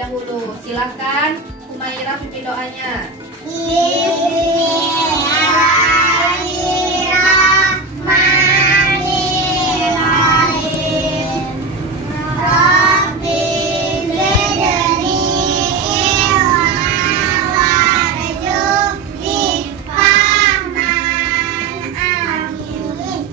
dahulu. Silakan Humaira pimpin doanya. Bismillahirrahmanirrahim. Rabbi zidni ilma warzuqni fahman. Amin.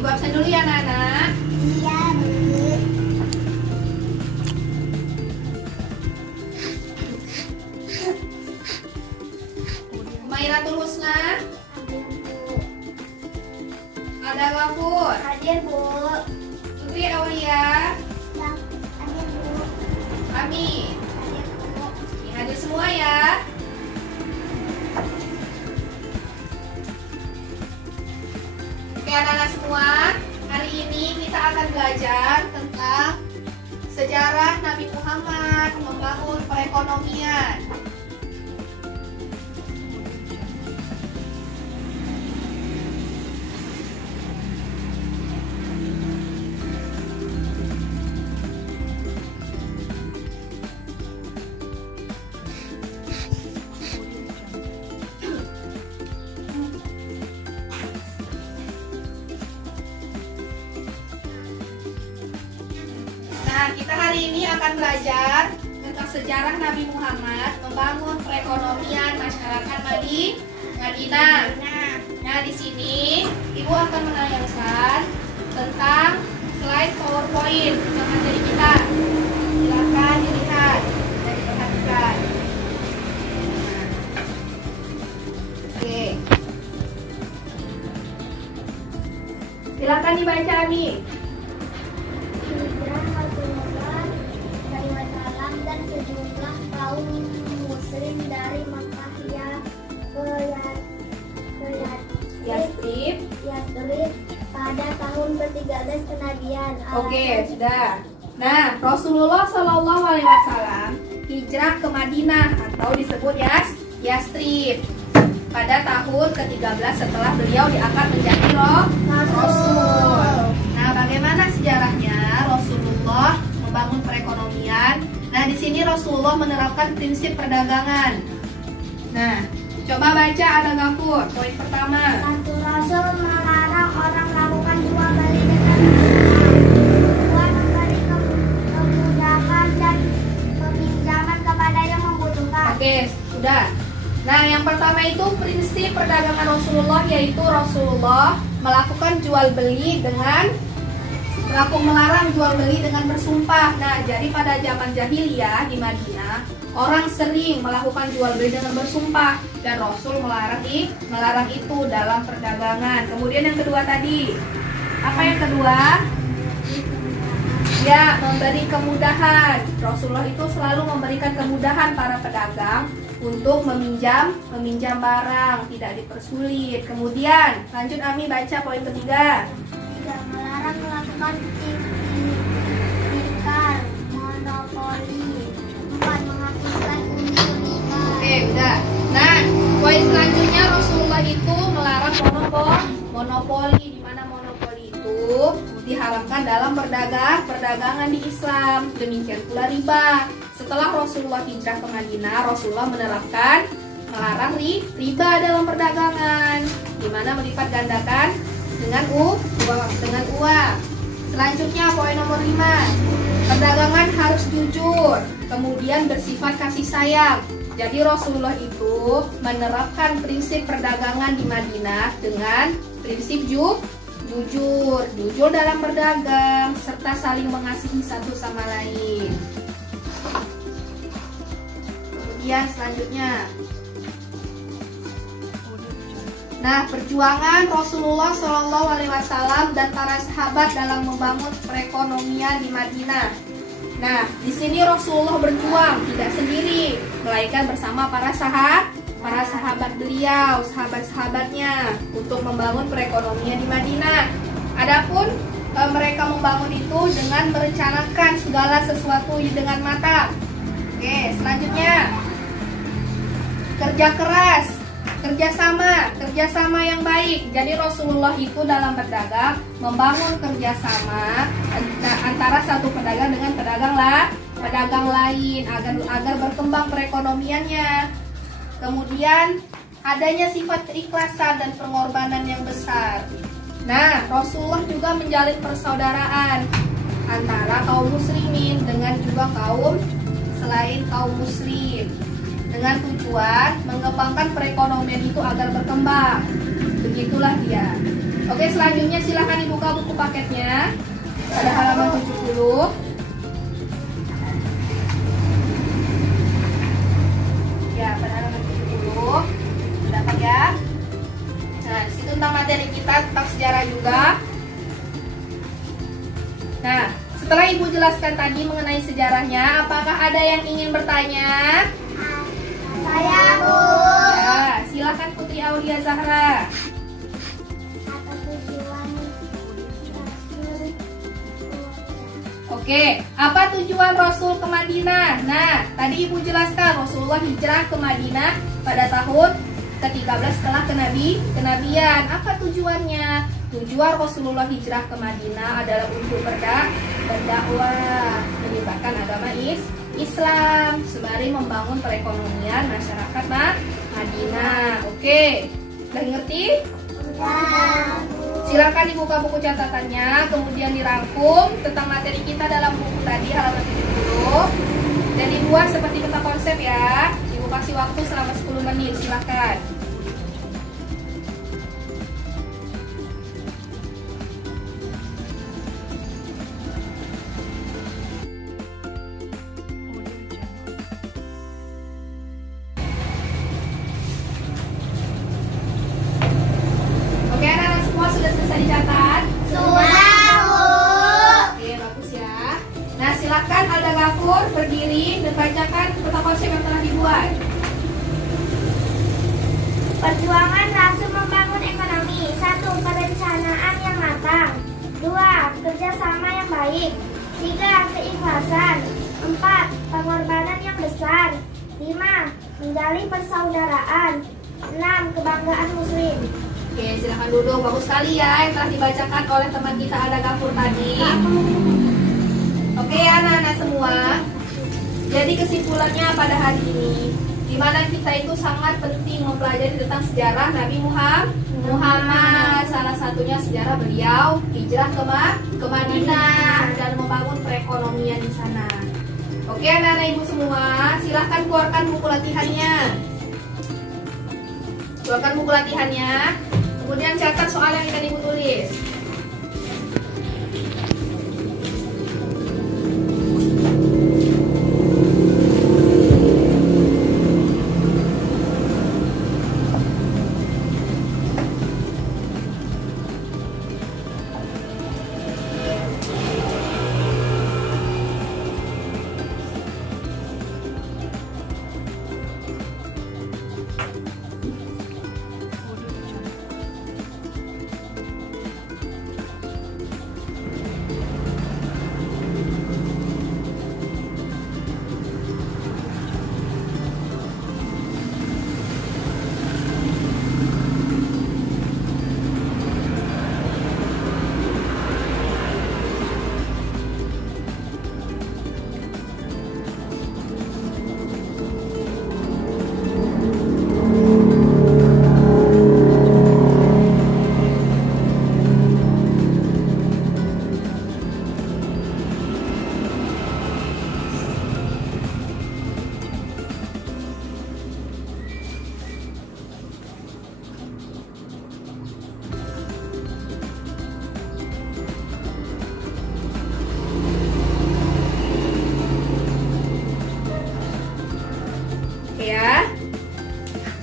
Ibu absen dulu ya anak-anak. Iya, Bu. Humairatul Husna, Hadir, Bu. ada Ghafur, Hadir, Bu. Putri Aulia, Hadir, Bu. Ami. Hadir, Bu. Ini hadir semua ya. Oke anak-anak semua, hari ini kita akan belajar tentang sejarah Nabi Muhammad membangun perekonomian. Nah, kita hari ini akan belajar tentang sejarah Nabi Muhammad membangun perekonomian masyarakat Madinah. Nah, di sini Ibu akan menayangkan tentang slide PowerPoint yang materi kita. Silakan dilihat dan diperhatikan. Oke. Silakan dibaca, Ami. Hijrah Rasulullah SAW dan sejumlah kaum muslim dari Makkah ke Yathrib pada tahun ke-13 kenabian. Oke, sudah. Nah, Rasulullah Shallallahu Alaihi Wasallam hijrah ke Madinah atau disebut Yathrib pada tahun ke-13 setelah beliau diangkat menjadi Rasul. Nah, bagaimana sejarahnya Rasulullah membangun perekonomian? Nah, di sini Rasulullah menerapkan prinsip perdagangan. Nah, coba baca ada Ghafur. Poin pertama. Satu, Rasul melarang orang melakukan jual beli dengan bersama. Dua, memberi kemudahan dan peminjaman kepada yang membutuhkan. Oke, sudah. Nah, yang pertama itu prinsip perdagangan Rasulullah, yaitu Rasulullah melakukan jual beli dengan melarang jual beli dengan bersumpah. Nah, jadi pada zaman jahiliyah di Madinah, orang sering melakukan jual beli dengan bersumpah dan Rasul melarang itu dalam perdagangan. Kemudian yang kedua tadi, apa yang kedua? Ya, memberi kemudahan. Rasulullah itu selalu memberikan kemudahan para pedagang untuk meminjam barang, tidak dipersulit. Kemudian, lanjut Ami baca poin ketiga. Tidak melarang melakukan tikar monopoli. Empat, menghapuskan unsur riba. Oke, udah. Nah, poin selanjutnya Rasulullah itu melarang monopoli. Di mana monopoli itu diharamkan dalam perdagangan di Islam. Demikian pula riba. Setelah Rasulullah hijrah ke Madinah, Rasulullah melarang riba dalam perdagangan, di mana melipat gandakan dengan uang. Selanjutnya poin nomor 5. Perdagangan harus jujur, kemudian bersifat kasih sayang. Jadi Rasulullah itu menerapkan prinsip perdagangan di Madinah dengan prinsip jujur dalam berdagang serta saling mengasihi satu sama lain. Kemudian selanjutnya, nah, perjuangan Rasulullah Shallallahu Alaihi Wasallam dan para sahabat dalam membangun perekonomian di Madinah. Nah, di sini Rasulullah berjuang tidak sendiri, melainkan bersama para sahabat beliau, sahabat-sahabatnya untuk membangun perekonomian di Madinah. Adapun mereka membangun itu dengan merencanakan segala sesuatu dengan matang. Oke, selanjutnya kerja keras, kerjasama yang baik. Jadi Rasulullah itu dalam berdagang membangun kerjasama antara satu pedagang dengan pedagang pedagang lain agar berkembang perekonomiannya. Kemudian adanya sifat keikhlasan dan pengorbanan yang besar. Nah, Rasulullah juga menjalin persaudaraan antara kaum muslimin dengan juga kaum selain kaum muslim, dengan tujuan mengembangkan perekonomian itu agar berkembang. Begitulah dia. Oke, selanjutnya silahkan dibuka buku paketnya pada halaman 70. Ya, pada halaman 70 dapat ya. Nah, di situ tentang materi kita tentang sejarah juga. Nah, setelah Ibu jelaskan tadi mengenai sejarahnya, apakah ada yang ingin bertanya? Saya, Bu. Ya, silakan Putri Aulia Zahra. Apa tujuan Rasul? Oke, apa tujuan Rasul ke Madinah? Nah, tadi Ibu jelaskan Rasulullah hijrah ke Madinah pada tahun ke-13 setelah kenabian. Apa tujuannya? Tujuan Rasulullah hijrah ke Madinah adalah untuk berdakwah, menyebarkan agama Islam sembari membangun perekonomian masyarakat Madinah. Oke, udah ngerti? Silakan dibuka buku catatannya, kemudian dirangkum tentang materi kita dalam buku tadi halaman 70 dan dibuat seperti peta konsep ya. Ibu kasih waktu selama 10 menit, silakan. Oke, anak-anak semua sudah selesai dicatat? Sudah, Bu. Oke, bagus ya. Nah, silakan Alda Ghafur berdiri dan bacakan peta konsep yang telah dibuat. Perjuangan Rasul membangun ekonomi. 1. Perencanaan yang matang. 2. Kerjasama yang baik. 3. Keikhlasan. 4. Pengorbanan yang besar. 5. Menjalin persaudaraan. 6. Kebanggaan muslim. Oke, silakan duduk. Bagus sekali ya yang telah dibacakan oleh teman kita Alda Ghafur tadi. Oke ya anak-anak semua. Jadi kesimpulannya pada hari ini, di mana kita itu sangat penting mempelajari tentang sejarah Nabi Muhammad. Salah satunya sejarah beliau hijrah ke Madinah dan membangun perekonomian di sana. Oke anak-anak ibu semua, silahkan keluarkan buku latihannya. Keluarkan buku latihannya. Kemudian catat soal yang akan ibu tulis. Ya,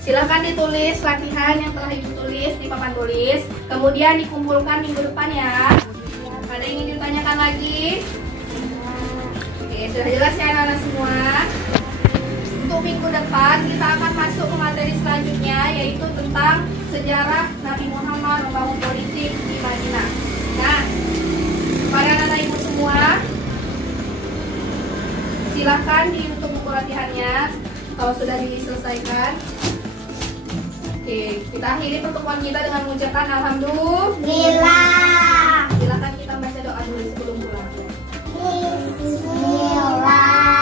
silahkan ditulis latihan yang telah ibu tulis di papan tulis, kemudian dikumpulkan minggu depan ya. Ada yang ingin ditanyakan lagi? Oke, sudah jelas ya anak-anak semua. Untuk minggu depan kita akan masuk ke materi selanjutnya, yaitu tentang sejarah Nabi Muhammad membangun politik di Madinah. Nah, para anak-anak ibu semua, silahkan untuk buku latihannya. Kalau sudah diselesaikan, oke, kita akhiri pertemuan kita dengan mengucapkan alhamdulillah. Silakan kita baca doa dulu sebelum pulang. Bismillah.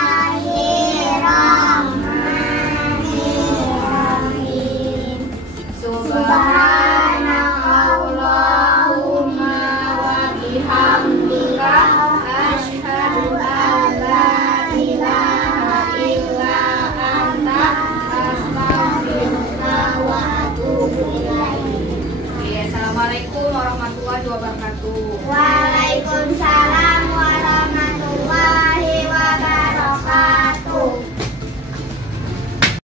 Assalamualaikum warahmatullahi wabarakatuh.